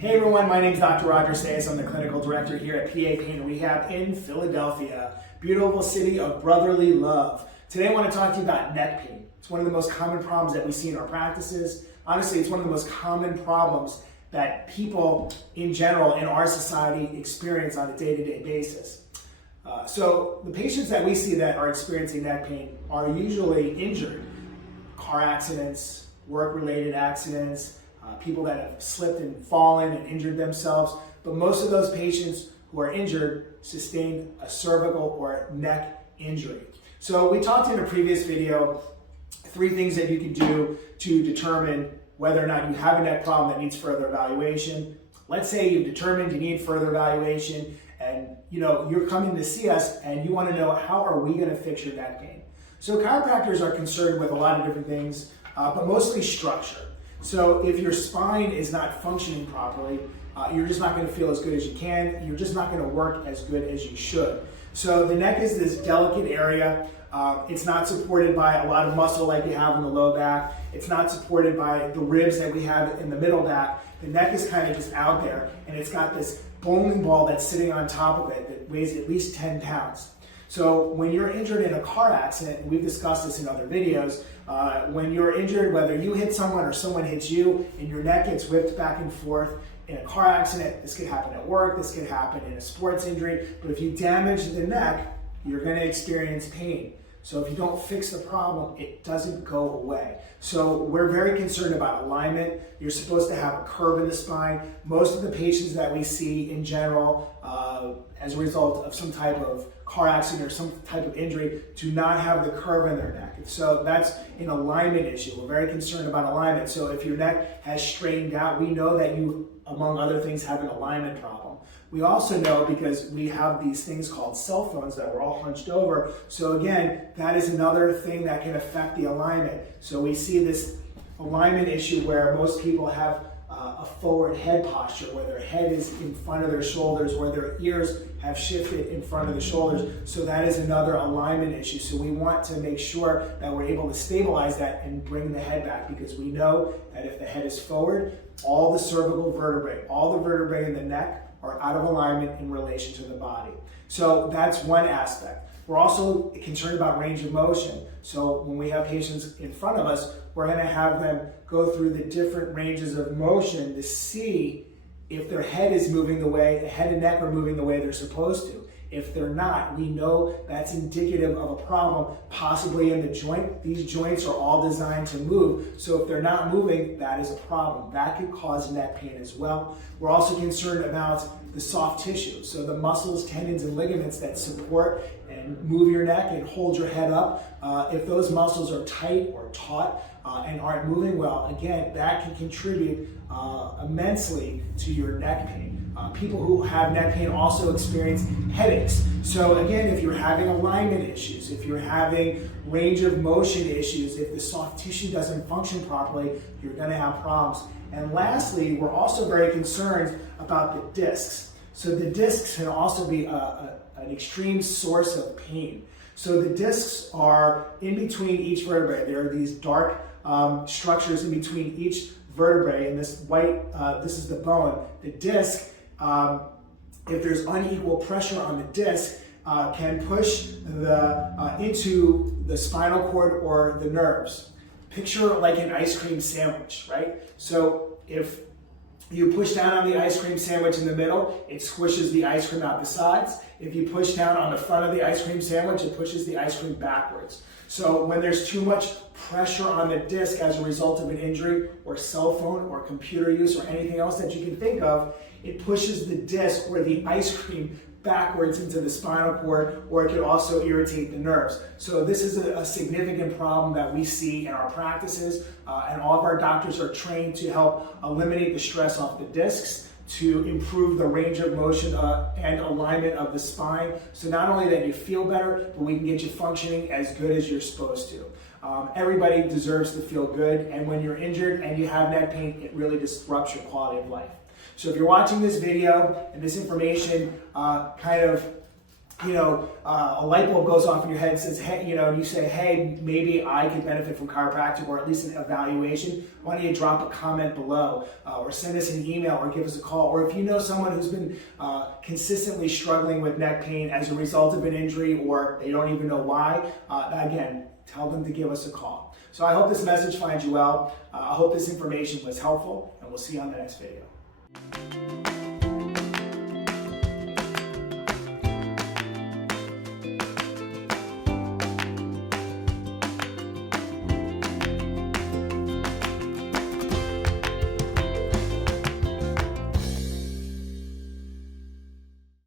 Hey everyone, my name is Dr. Roger Sayes. I'm the clinical director here at PA Pain Rehab in Philadelphia, beautiful city of brotherly love. Today I want to talk to you about neck pain. It's one of the most common problems that we see in our practices. Honestly, it's one of the most common problems that people in general in our society experience on a day-to-day basis. So the patients that we see that are experiencing neck pain are usually injured. Car accidents, work-related accidents, people that have slipped and fallen and injured themselves. But most of those patients who are injured sustained a cervical or neck injury. So we talked in a previous video 3 things that you can do to determine whether or not you have a neck problem that needs further evaluation. Let's say you've determined you need further evaluation and you're coming to see us and you want to know, how are we going to fix your neck pain? So chiropractors are concerned with a lot of different things, but mostly structure. So if your spine is not functioning properly, you're just not going to feel as good as you can. You're just not going to work as good as you should. So the neck is this delicate area. It's not supported by a lot of muscle like you have in the low back. It's not supported by the ribs that we have in the middle back. The neck is kind of just out there, and it's got this bowling ball that's sitting on top of it that weighs at least 10 pounds. So when you're injured in a car accident, and we've discussed this in other videos, when you're injured, whether you hit someone or someone hits you and your neck gets whipped back and forth in a car accident, this could happen at work, this could happen in a sports injury, but if you damage the neck, you're going to experience pain. So if you don't fix the problem, it doesn't go away. So we're very concerned about alignment. You're supposed to have a curve in the spine. Most of the patients that we see in general, as a result of some type of car accident or some type of injury, do not have the curve in their neck. So that's an alignment issue. We're very concerned about alignment. So if your neck has straightened out, we know that you, among other things, have an alignment problem. We also know, because we have these things called cell phones that we're all hunched over. So again, that is another thing that can affect the alignment. So we see this alignment issue where most people have a forward head posture, where their head is in front of their shoulders, where their ears have shifted in front of the shoulders. So that is another alignment issue. So we want to make sure that we're able to stabilize that and bring the head back, because we know that if the head is forward, all the cervical vertebrae, all the vertebrae in the neck are out of alignment in relation to the body. So that's one aspect. We're also concerned about range of motion. So when we have patients in front of us, we're going to have them go through the different ranges of motion to see if their head is moving the way, the head and neck are moving the way they're supposed to. If they're not, we know that's indicative of a problem, possibly in the joint. These joints are all designed to move, so if they're not moving, that is a problem. That could cause neck pain as well. We're also concerned about the soft tissue, so the muscles, tendons, and ligaments that support and move your neck and hold your head up. If those muscles are tight or taut and aren't moving well, again, that can contribute immensely to your neck pain. People who have neck pain also experience headaches. So again, if you're having alignment issues, if you're having range of motion issues, if the soft tissue doesn't function properly, you're going to have problems. And lastly, we're also very concerned about the discs. So the discs can also be an extreme source of pain. So the discs are in between each vertebrae. There are these dark structures in between each vertebrae, and this white, this is the bone. The disc, if there's unequal pressure on the disc, can push into the spinal cord or the nerves. Picture like an ice cream sandwich, right? So if you push down on the ice cream sandwich in the middle, it squishes the ice cream out the sides. If you push down on the front of the ice cream sandwich, it pushes the ice cream backwards. So when there's too much pressure on the disc as a result of an injury or cell phone or computer use or anything else that you can think of, it pushes the disc or the ice cream backwards into the spinal cord, or it could also irritate the nerves. So this is a significant problem that we see in our practices, and all of our doctors are trained to help eliminate the stress off the discs, to improve the range of motion and alignment of the spine. So not only that you feel better, but we can get you functioning as good as you're supposed to. Everybody deserves to feel good, and when you're injured and you have neck pain, it really disrupts your quality of life. So if you're watching this video and this information kind of a light bulb goes off in your head and says, hey, you say, hey, maybe I could benefit from chiropractic or at least an evaluation, why don't you drop a comment below or send us an email or give us a call. Or if you know someone who's been consistently struggling with neck pain as a result of an injury or they don't even know why, again, tell them to give us a call. So I hope this message finds you well. I hope this information was helpful, and we'll see you on the next video.